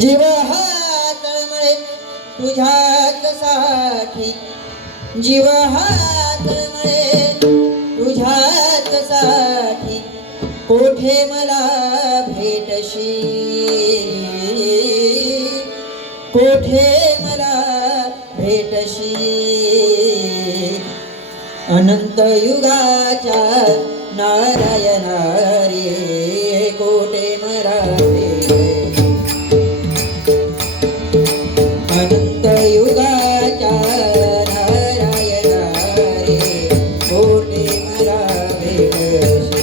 जीव हा तळमळे तुझ्याच साठी, जीव हा तळमळे तुझ्याच साठी, कोठे मला भेटशी, कोठे मला भेटशी, अनंत युगाच्या नारायणा रे, कोठे मला अनंत युगाच्या नारायणा रे, कोठे मला भेटशी,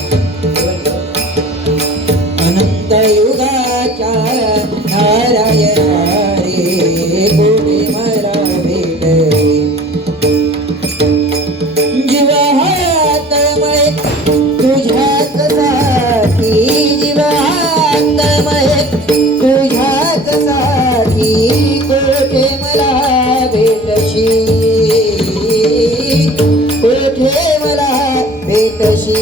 अनंत युगाच्या नारायणा रे, कोठे मला भेटशी, जीव हा तळमळे तुझ्याच साठी, जीव हा तळमळे तुझ्याच साठी, कोठे मला भेटशी, कोठे मला भेटशी,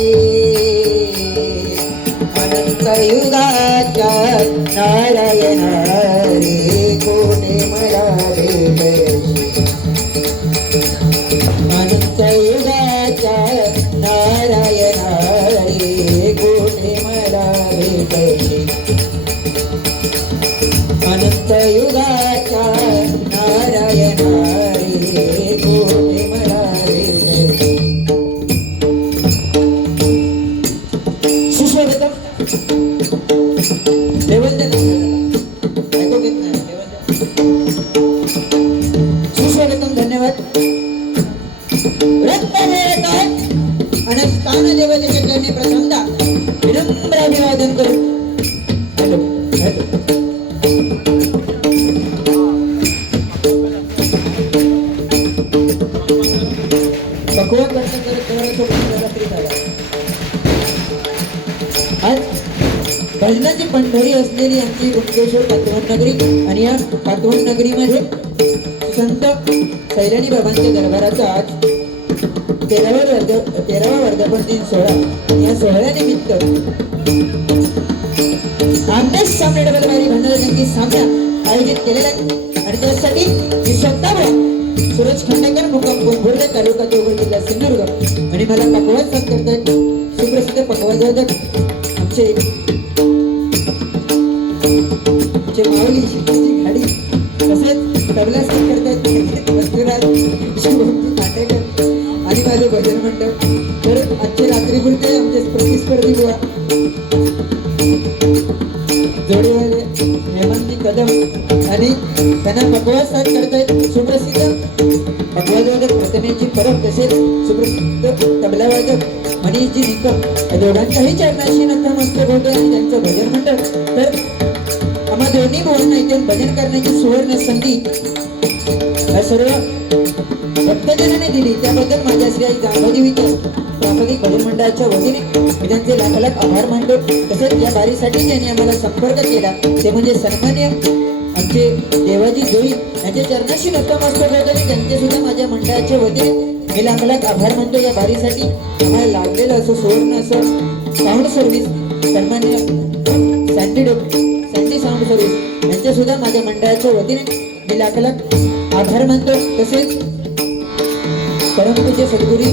अनंत युगाच्या नारायणा रे, कोठे मला भेटशी, अनंत युगाच्या नारायणा रे, कोठे मला भेटशी, अनंत युगाच्या नारायणा रे, कोठे मला भेटशी. सुस्वागतम. देवंदन ऐकू घेत नाही. सुस्वागतम. धन्यवाद. आणि स्थान देवतेच्या चरणी प्रथमदा विनम्र अभिवादन करू. Hello hello. पकवान करता रात्री झाला. आज भजनाची पंढरी असलेली आमची कुंकेश्वर कातवण नगरी आणि या कातवण नगरीमध्ये संत सैलानी बाबांच्या दरबाराचा आज 13वा वर्धापन दिन सोहळा. या सोहळ्यानिमित्त आमने सामने डबल वारी भंडारजंगी सामना आयोजित केलेला आहे आणि त्यासाठी मी स्वतः सूरज खंडेकर मुक्काम गोंभुर्डे तालुका देवगड जिल्हा सिंधुदुर्ग आणि मला पकवाज साथ करतायत सुप्रसिद्ध पकवाजवादक आमचे माऊली शिंदेची गाडी तसेच तबला साथ करतायत वस्तुराज शिवभक्ती खांडेकर आणि माझे भजन मंडळ. तर आजची रात्री पुरते आमचे प्रतिस्पर्धी बुवा जोडीवाले हेमंती कदम आणि त्यांना पकवाज साथ करतायत सुप्रसिद्ध पकवाजवादक प्रतिमेची परब तसेच सुप्रसिद्ध तबलावादक मनीषजी निकम या दोघांच्याही चरणाशी नतमस्तक होते आणि त्यांचं भजन मंडळ. तर आम्हा दोन्ही भावांना इथे भजन करण्याची सुवर्ण संधी या सर्व भक्तजनाने दिली त्याबद्दल माझ्या श्री आई जांभदेवीच्या प्राथमिक भजन मंडळाच्या वतीने मी त्यांचे लाख लाख आभार मानतो. तसेच या बारीसाठी ज्यांनी आम्हाला संपर्क केला ते म्हणजे सन्मान्य आमचे देवाजी जोई यांच्या चरणाशी नतमस्तक होते आणि त्यांचे सुद्धा माझ्या मंडळाच्या वतीने मी लाख लाख आभार मानतो. या बारीसाठी आम्हाला लाभलेलं असं सुवर्ण असं साऊंड सर्व्हिस सन्मान्य सँडी साऊंड सर्व्हिस यांच्या सुद्धा माझ्या मंडळाच्या वतीने मी लाख लाख आभार मानतो. तसेच परमपूज्य सद्गुरू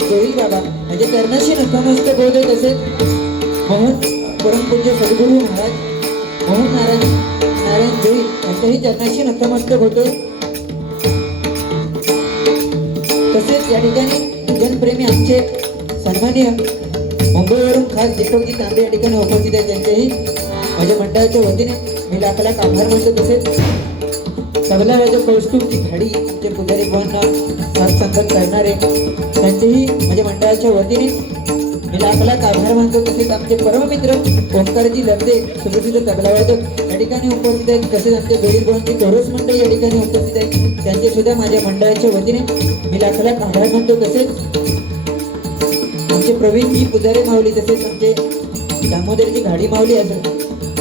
जोईल बाबा यांच्या चरणाशी नतमस्तक होते. तसेच परमपूज्य सद्गुरू महाराज मोहन नारायण जोईल यांच्याही चरणाशी नतमस्तक होते. तसेच या ठिकाणी जनप्रेमी आमचे सन्माननीय मुंबईवरून खास दीपकजी तांबे या ठिकाणी उपस्थित आहेत त्यांच्याही माझ्या मंडळाच्या वतीने मी लाख लाख आभार मानतो. तसेच तबला वाजक कौस्तुभजी घाडी आमचे पुजारी भावांना साथ संगत करणारे त्यांचेही माझ्या मंडळाच्या वतीने मी लाख लाख आभार मानतो. तसेच आमचे परममित्र ओंकारजी लब्दे सुप्रसिद्ध तबला वादक या ठिकाणी उपस्थित आहेत. तसेच आमचे गरीब भावांची कोरस मंडळी या ठिकाणी उपस्थित आहेत त्यांचे सुद्धा माझ्या मंडळाच्या वतीने मी लाख लाख आभार मानतो. तसेच आमचे प्रवीणजी पुजारी माऊली तसेच आमचे दामोदरजी घाडी माऊली असं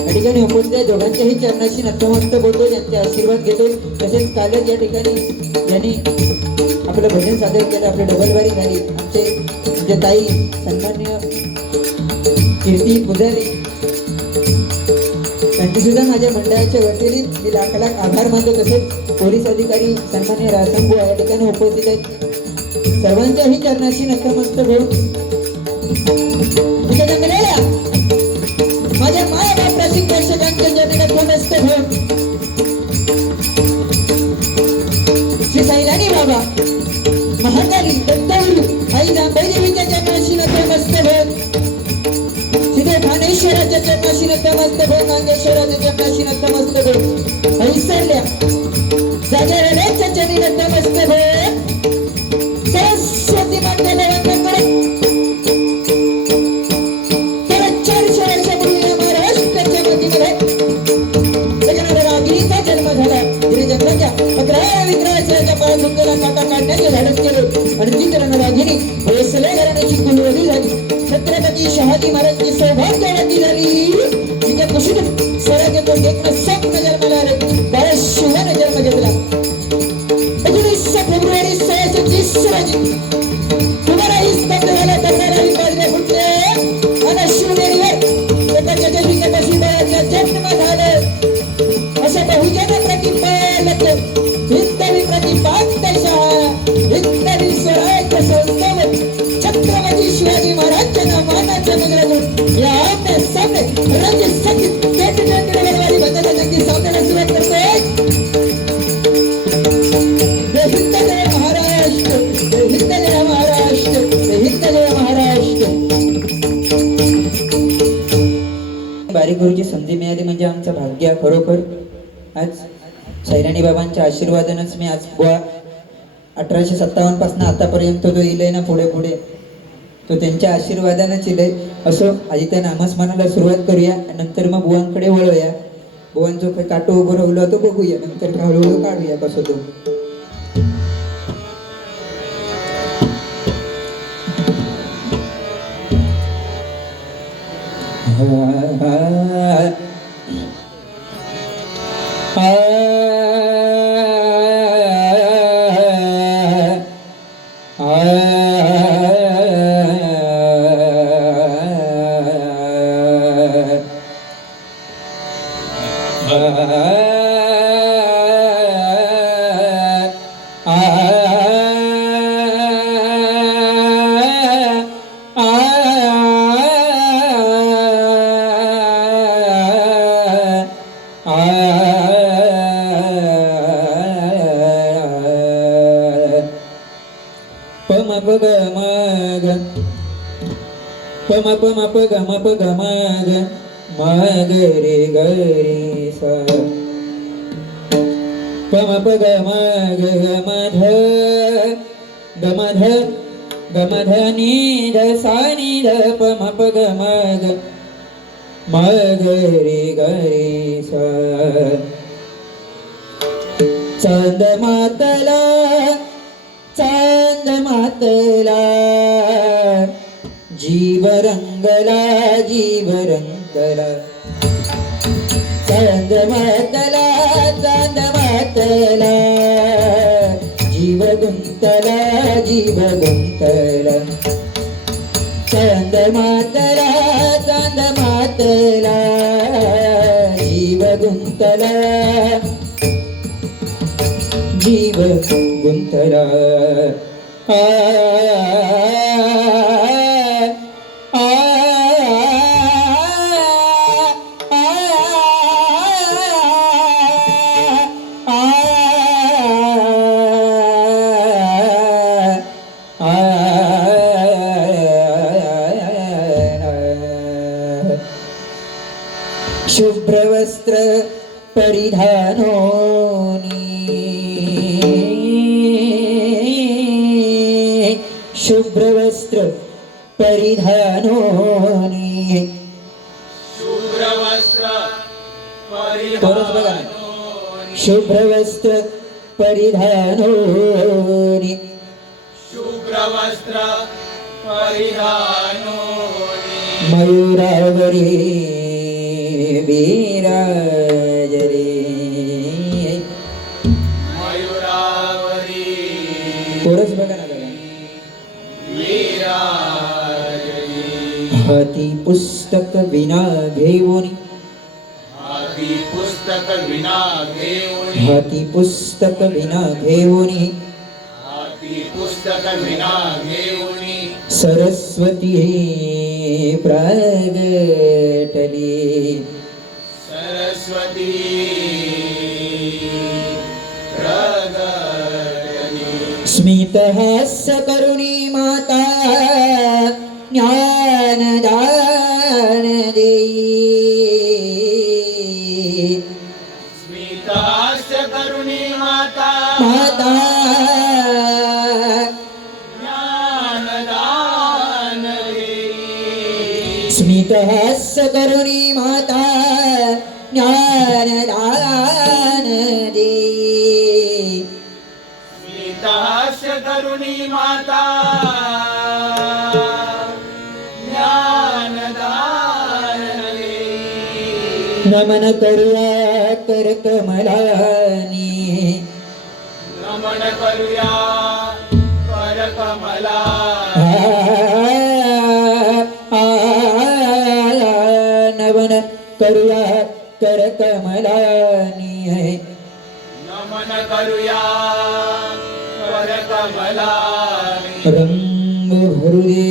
या ठिकाणी उपस्थित आहे. दोघांच्याही चरणाशी नतमस्तक होतो त्यांचे आशीर्वाद घेतो. तसेच कालच या ठिकाणी ज्यांनी आपलं भजन सादर केलं आपलं डबलवारी झाली आमचे ताई सन्मान्य कीर्ती पुजारी त्यांचे सुद्धा माझ्या मंडळाच्या वतीने मी लाख लाख आभार मानतो. तसेच पोलीस अधिकारी सन्मान्य रासंबू या ठिकाणी उपस्थित आहेत. सर्वांच्याही चरणाशी नतमस्तक होऊन माझ्या मायाबाप रसिक प्रेक्षकांच्या चरणी नतमस्तक होऊन श्री सैलानी बाबा महाकाली दत्तगुरु आई जांभदेवीच्या चरणाशी नतमस्तक होऊन श्री ठाणेश्वराच्या चरणाशी नतमस्तक होऊन नागेश्वराच्या चरणाशी नतमस्तक होऊन ऐसरल्या जागरण्याच्या चरणी नतमस्तक होऊन सरस्वती मातेला वंदन करत छत्रपती शहाजी महाराजांची सौभाग्यवती झाली तिच्या कुशीत स्वराज्य तो देखणं स्वप्न जन्माला आले 12 शिवाने जन्म घेतला 19 फेब्रुवारी 1630 रोजी तुम्हालाही स्तब्ध झाला करणाराही बाजरे फुटले आणि शिवनेरीवर एका जगदीच्या बशीबाईचा जन्म झाला असं बहुजन प्रतिपालक हिंदवी प्रतिपादशा हिंदवी स्वराज्य संस्थापक छत्रपती शिवाजी महाराजांच्या मानाच्या नगरातून या आमने सामने राज्य संगीत केंद्रवारी भजनाची सामन्याला सुरुवात करते. हिंद जय महाराष्ट्र हिंद जय महाराष्ट्र हिंद जय महाराष्ट्र. बारीक गुरुची संधी मिळाली म्हणजे आमचं भाग्य खरोखर. आज सैलानी बाबांच्या आशीर्वादानंच मी आज 1857 पासून आतापर्यंत तो इलय ना पुढे पुढे तो त्यांच्या आशीर्वादानंच इलय. असो आधी त्या नामस्मरणाला सुरुवात करूया नंतर मग बुवांकडे वळूया. बुवांचं काही काटो उभं राहिलो तो बघूया नंतर हळूहळू काढूया कसं तो. मग रे गरे सा पम पग मग गमध गमध गमध निध सा निध पम पग मग रे गरे सा चांद मातला जीव रंगला चांद मातला जीव गुंतला चांद मातला जीव गुंतला शुभ्रवस्त्र परिधानोनी शुभ्रवस्त्र परिधानोनी शुभ्रवस्त्र परिधानोनी मयूरावरी विराजरे कोरस बघा ना हाती पुस्तक विना घेऊनी हाती पुस्तक विना घेऊनी सरस्वती प्रगटली स्मितहास्य करुणी माता ज्ञानदान देई स्मितहास्य करुणी माता ज्ञानदान देई स्मितहास्य करुणी माता ज्ञानदान देई स्मितहास्य करुणी माता ज्ञानदान देई नमन करूया कर कमलानी नमन करूया कर कमला नमन करूया कर कमलानी नमन करूया कर कमला रंग भरू दे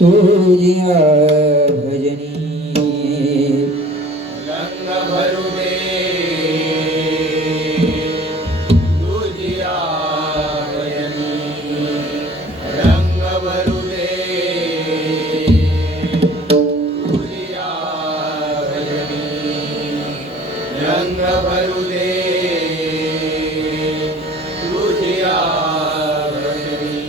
तुझ्या भजनी रंग भरू दे तुझ्या भजनी रंग भरू दे तुझ्या भजनी रंग भरू दे तुझ्या भजनी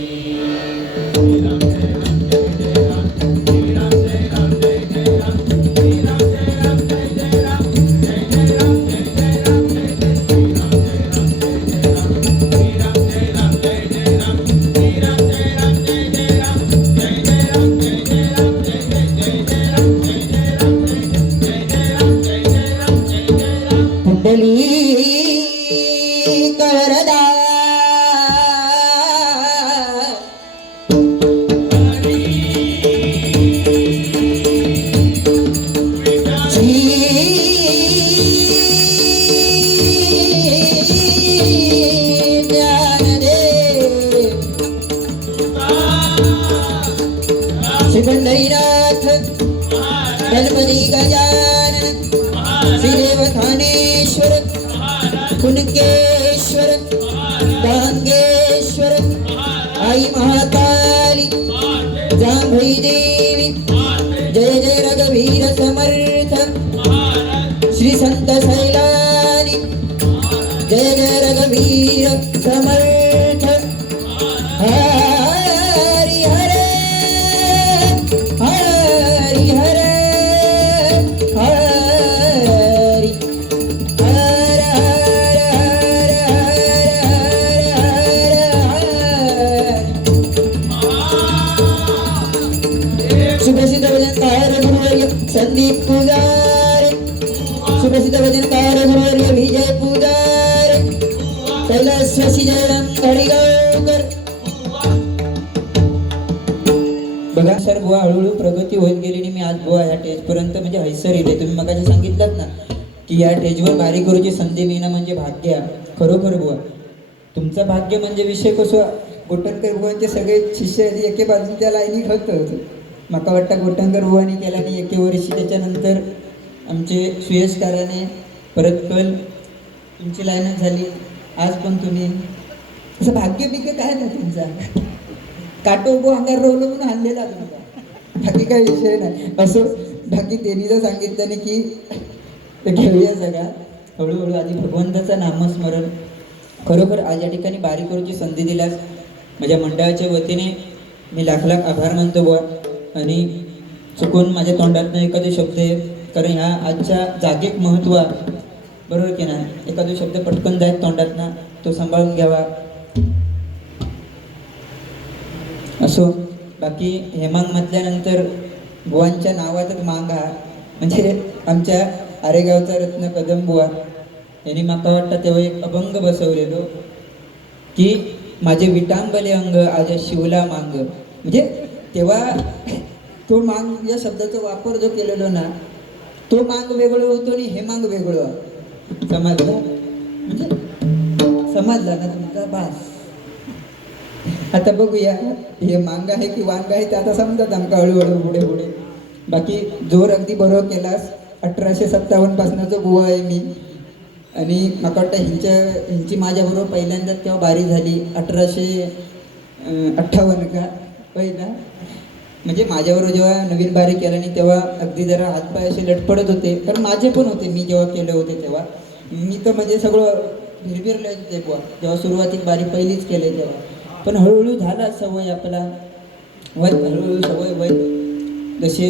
श्रीपंढरीनाथ गणपती गजानन श्रीदेव थानेश्वर कुणकेश्वर डांगेश्वर आई महाकाली जांभई देवी जय जय रघुवीर समर्थ श्री संत सैलानी जय जय रघुवीर समर्थ हरि हरे हरि हरे हरि हर हर सुप्रसिद्ध भजनकार गुरुवर्य संदीप पुजारे सुप्रसिद्ध भजनकार गुरुवर्य विजय पुजारे कैलासवासी जयराम घडीगावकर. बघा सर बुवा हळूहळू प्रगती होत गेली आणि मी आज बुवा ह्या टेजपर्यंत म्हणजे हैसर येते. तुम्ही मगाशी सांगितलं ना की या टेजवर बारीक करूची संधी मिळणं म्हणजे भाग्य. खरोखर बुवा तुमचं भाग्य म्हणजे विषय कसं गोटणकर बुवांचे सगळे शिष्य एके बाजू त्या लाईनी खत होते. माका वाटतं गोटणकर बुवानी केला आणि एके वर्षी त्याच्यानंतर आमचे सुयशकाराने परत कल तुमची लाईनच झाली. आज पण तुम्ही असं भाग्य बिग्य काय ना तुमचा काटोबो अंगार रोवलं म्हणून आणलेला तुमचा बाकी काही विषय नाही. असं बाकी त्यांनी जर सांगितलं नाही की ते घेऊया सगळा हळूहळू आधी भगवंताचं नामस्मरण. खरोखर आज या ठिकाणी बारीक करूची संधी दिल्यास माझ्या मंडळाच्या वतीने मी लाख लाख आभार मानतो बुवा. आणि चुकून माझ्या तोंडातनं एखादे शब्द आहे कारण ह्या आजच्या जागेक महत्त्व बरोबर की नाही. एखादे शब्द पटकन जायत तोंडातनं तो सांभाळून घ्यावा. असो बाकी हेमांग म्हटल्यानंतर बुवांच्या नावातच मांग हा म्हणजे आमच्या आरेगावचा रत्न कदम बुवा यांनी माका वाटतं तेव्हा एक अभंग बसवलेलो की माझे विटांबले अंग आज शिवला मांग. म्हणजे तेव्हा तो मांग या शब्दाचा वापर जो केलेलो ना तो मांग वेगळं होतो आणि हे मांग वेगळं. समजलं म्हणजे समजला ना तुमचा बास. आता बघूया हे मांग आहे की वांग आहे ते आता समजत आमका हळूहळू पुढे पुढे. बाकी जोर अगदी बरोबर केलास. 1857 पासनाचं बुवा आहे मी आणि म्हाका वाटतं ह्यांची माझ्याबरोबर पहिल्यांदा तेव्हा बारी झाली 1858 का पहिला. म्हणजे माझ्याबरोबर जेव्हा नवीन बारी केल्याने तेव्हा अगदी जरा हातपाय असे लटपडत होते कारण माझे पण होते. मी जेव्हा केले होते तेव्हा मी तर म्हणजे सगळं भिरभिरले होते बुवा जेव्हा सुरुवातीक बारी पहिलीच केले तेव्हा. पण हळूहळू झाला सवय आपला वय हळूहळू सवय वय जसे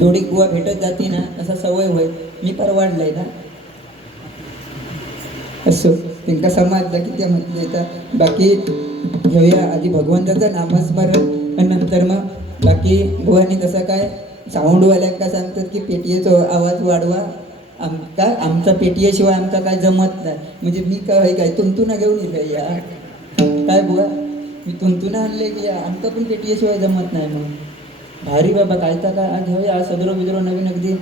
थोडी बुवा भेटत जाते ना तसा सवय होय. मी परवाडलंय ना असं त्यांना समजलं की त्या म्हटले तर. बाकी घेऊया आधी भगवंताचं नामस्मरण आणि नंतर मग बाकी बुवानी तसं काय साऊंडवाल्यांका सांगतात की पेटीएचा आवाज वाढवा. आमचा पेटीएशिवाय आमचा काय जमत नाही. म्हणजे मी काय तुंतुना घेऊन येईल या काय बुवा मी तुंतुना आणले की आमचा पण पेटीएशिवाय जमत नाही. मग भारी बाबा काय तर काय घेऊया सदरो बिदरो नवीन अगदी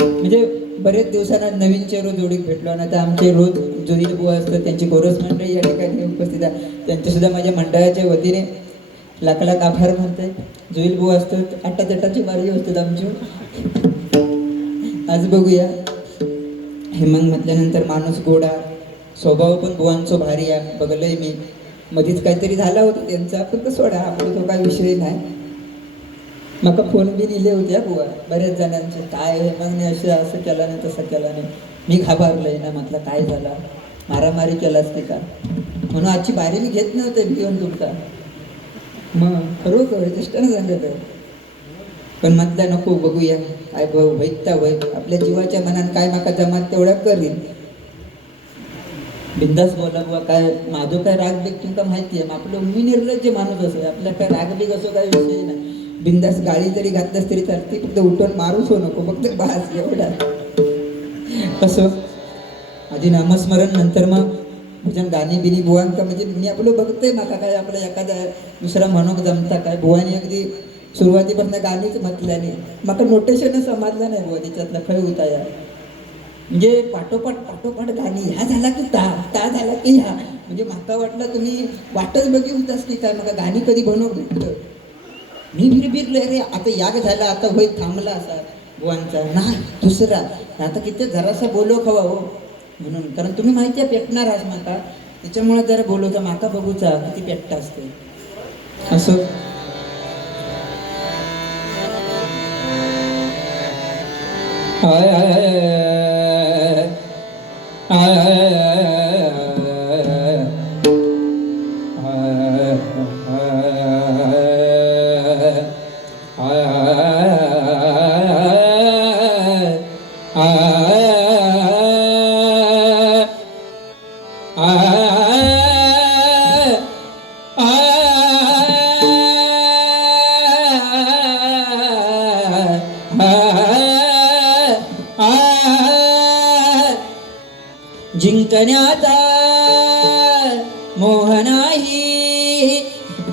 म्हणजे बरेच दिवसांना नवीन चेहरो जोडीक भेटलो. आणि आता आमचे रोज जोडील बुवा असतात त्यांची कोरस मंडळी या ठिकाणी उपस्थित आहे. त्यांच्यासुद्धा माझ्या मंडळाच्या वतीने लाख लाख आभार म्हणते. जोईल बुवा असतात आटाची बारी असतात आमची. आज बघूया हेमंग म्हटल्यानंतर माणूस गोडा स्वभाव पण बुवांचो भारी आहे. बघलंय मी मध्येच काहीतरी झाला होता त्यांचा फक्त सोडा आपला तो काही विषय नाही. माका फोन बी लिहिले होते बुवा बऱ्याच जणांचे काय हेमंगने असं केला नाही तसं केला नाही. मी घाबरलोय ना म्हटलं काय झाला मारामारी केलास की का म्हणून आजची बारी मी घेत नव्हते घेऊन तुमचा. मग खरोखर चेष्टानं सांगत आहे. पण म्हटलं नको बघूया काय भाऊ वैता वय आपल्या जीवाच्या मनात काय माका जमात तेवढा करीन. बिंदास बोला बुवा काय माझं काय राग बीग तुमका माहिती आहे. आपलं मी निर्लज्ज माणूस असं आपल्या काय राग बीग असं काही विषय नाही. बिंदास गाडी जरी घातलास तरी चालते फक्त उठून मारूच हो नको फक्त बास एवढा. कसं आधी नामस्मरण नंतर मग भजन गाणी बिनी बुवांका म्हणजे मी आपलं बघतोय माका काय आपला एखादा दुसरा म्हणूक जमता काय बुवानी अगदी सुरुवातीपासून गाणीच म्हटल्याने माका नोटेशनच समजलं नाही बुवा त्याच्यातला खय होता या. म्हणजे पाठोपाठ गाणी ह्या झाला की ता झाला की ह्या म्हणजे माका वाटलं तुम्ही वाटच बघी होतास की काय मग गाणी कधी बनव भेटतं. मी बिरबिरलोय रे, आता याग झाला, आता होय थांबला असा बुवांचा नाही दुसरा. आता किती जरासा बोलो खवा हो म्हणून, कारण तुम्ही माहिती आहे पेटणार आज माका, त्याच्यामुळे जरा बोलवता माका बघूचा किती पेटता असते असं. आय आय आय आय जिंकण्याचा मोह नाही,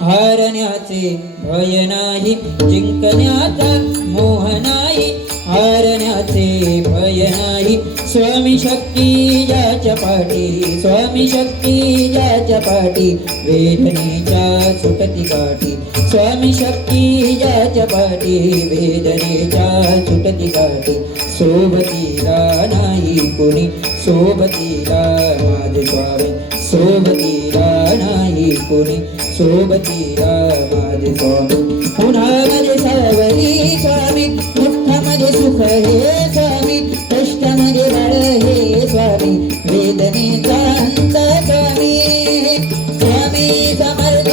हारण्याचे भय नाही. जिंकण्याचा मोह नाही, हारण्याचे भय नाही. स्वामी शक्ती ज्याच्या पाठी, स्वामी शक्ती ज्याच्या पाठी, वेदनेच्या सुटती काठी. स्वामी शक्ती ज्याच्या पाठी, वेदनेच्या सुटती काठी. सोबतीला नाही कोणी, सोबतीला माझे स्वामी, सोबतीला नाही कोणी, सोबतीला माझे स्वामी. उन्हामध्ये सावली स्वामी, दुःखामध्ये सुख हे स्वामी, कष्टामध्ये बाळ हे स्वामी, वेदनेचा अंत स्वामी. स्वामी समर्थ.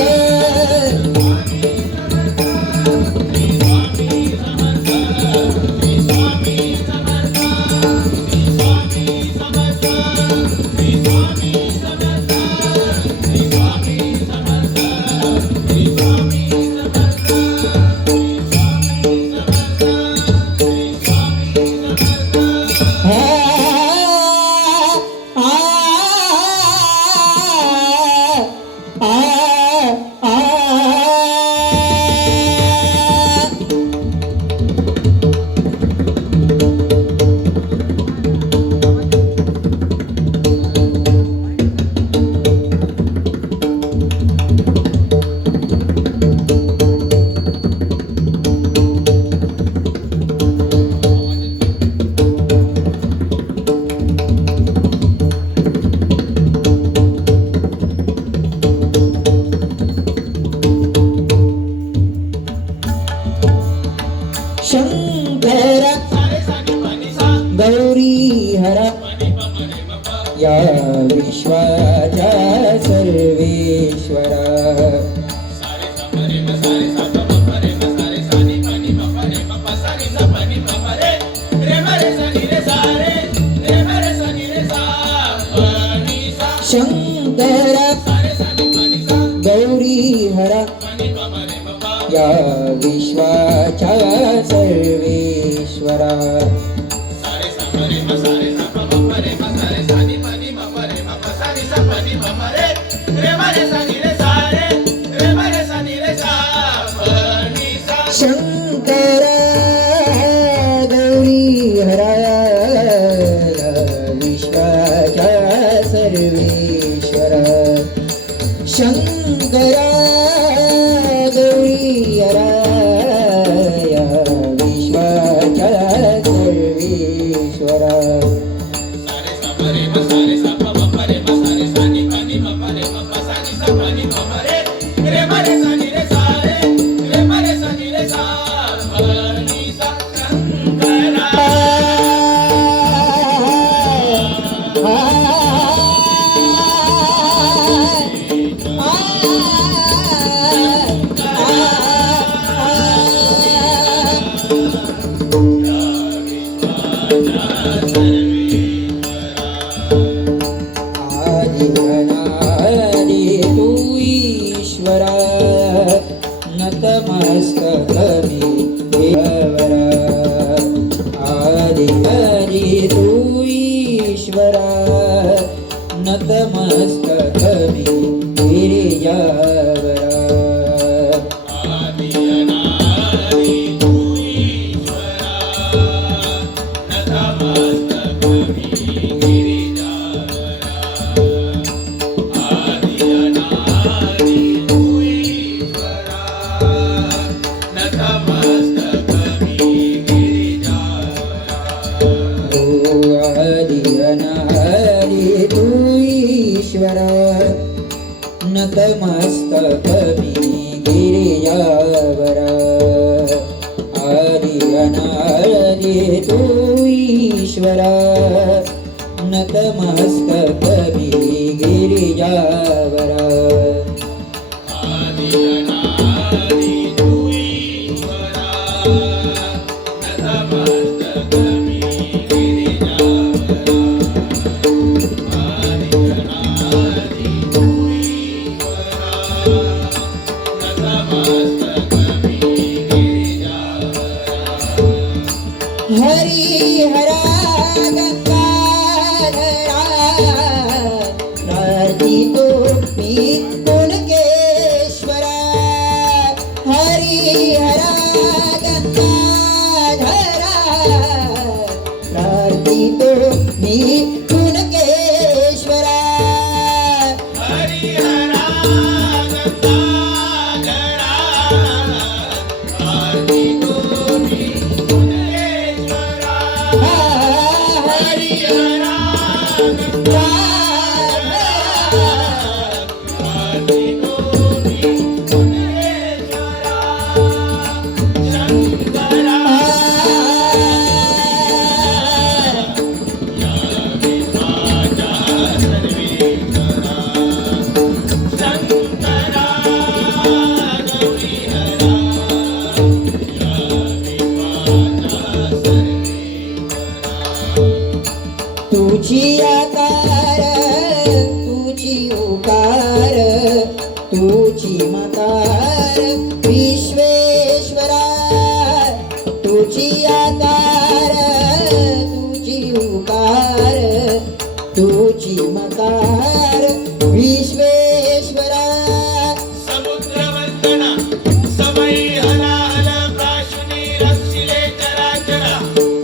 शंकर गौरी हरा, या विश्वाच्या सर्वेश्वरा. शंकर गौरी हरा, या विश्वाच्या सर्वेश्वरा. शंकर गौरी हरा, विश्वाच्या सर्वेश्वरा. शंकरा गौरी हरा, विश्वाच्या सर्वेश्वरा. नतमस्तक मी गिरिजावर आदि अनादि तू ईश्वर नतमस्तक मी गिरिजावर आदि अनादि तू ईश्वरा नतमस्तक मी गिरिजावरा आदि अनादि तू ईश्वरा नतमस्तक मी गिरिजावरा हरी हरा गंगाधरा प्रार्थितो मी कुणकेश्वरा हरी हरा गंगाधरा प्रार्थितो मी कुणकेश्वरा हरिहरा गंगाधरा आदितो मी कुणकेश्वरा हरिहरा गंगाधरा आदितो मी कुणकेश्वरा शंकरा या विश्वाचा सर्वेश्वरा शंकरा गौरीहरा या विश्वाचा सर्वेश्वरा तुझी आकार तुझी उकार तुझी मकार विश्वेश्वरा तुझी आकार तुझी उकार तुझी मकार विश्वेश्वरा समुद्रवंदना समय हलाहल प्राशुनी रक्षिले चराचरा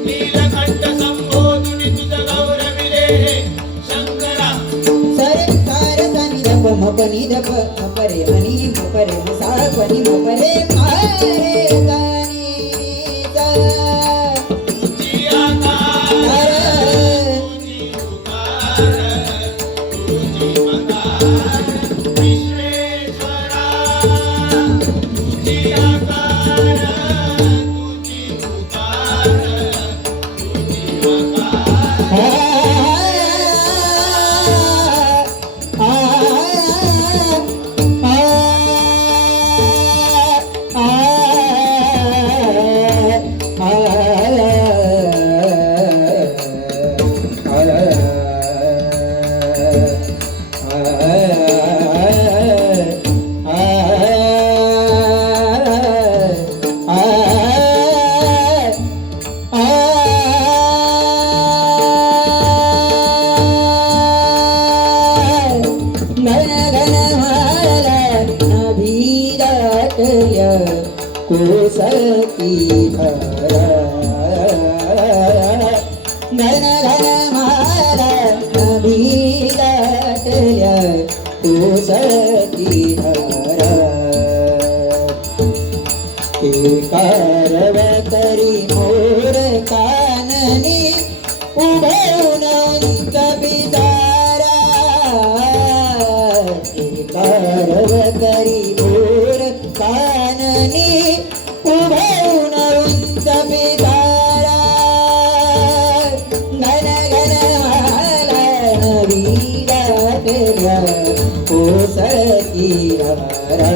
नीलकंठ संबोधुनी तुझ गौरविले हे शंकरा सरे सार सनि धप मपनि धप मपरे मनि मपरे सा पनि मपरे मारे सनि सा तुझी आकार तुझी उकार तुझी मकार विश्वेश्वरा तुझी आकार तुझी उकार तुझी मकार कोसकी भरा घन घन माला नभी दाटल्या कोसकी भरा एकारव करी मोर काननी उभवून उंच बिजारा एकारव करी मोर काननी उभवून उंच बिजारा घन घन माला नवी दाटल्या कोसकी भरा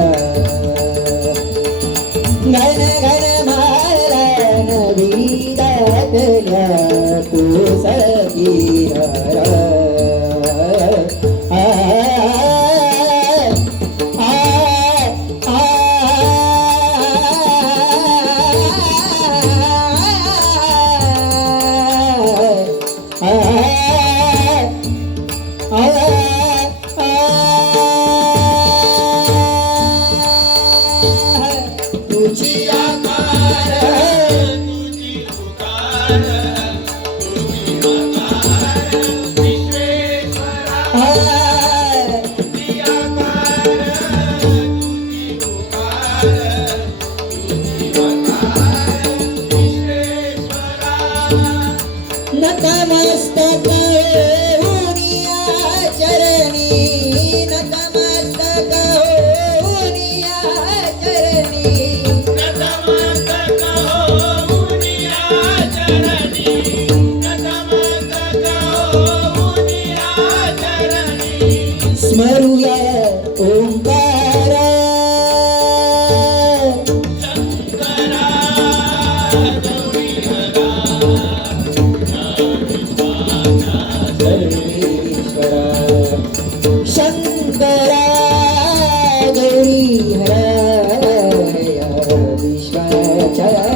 घन घन माला नवी दाटल्या कोसकी भरा तुझी आकार तुझी उकार तुझी मकार विश्वेश्वरा तुझी आकार तुझी उकार तुझी मकार विश्वेश्वरा नतमस्तक हुनिया चरणी नतमस्तक जय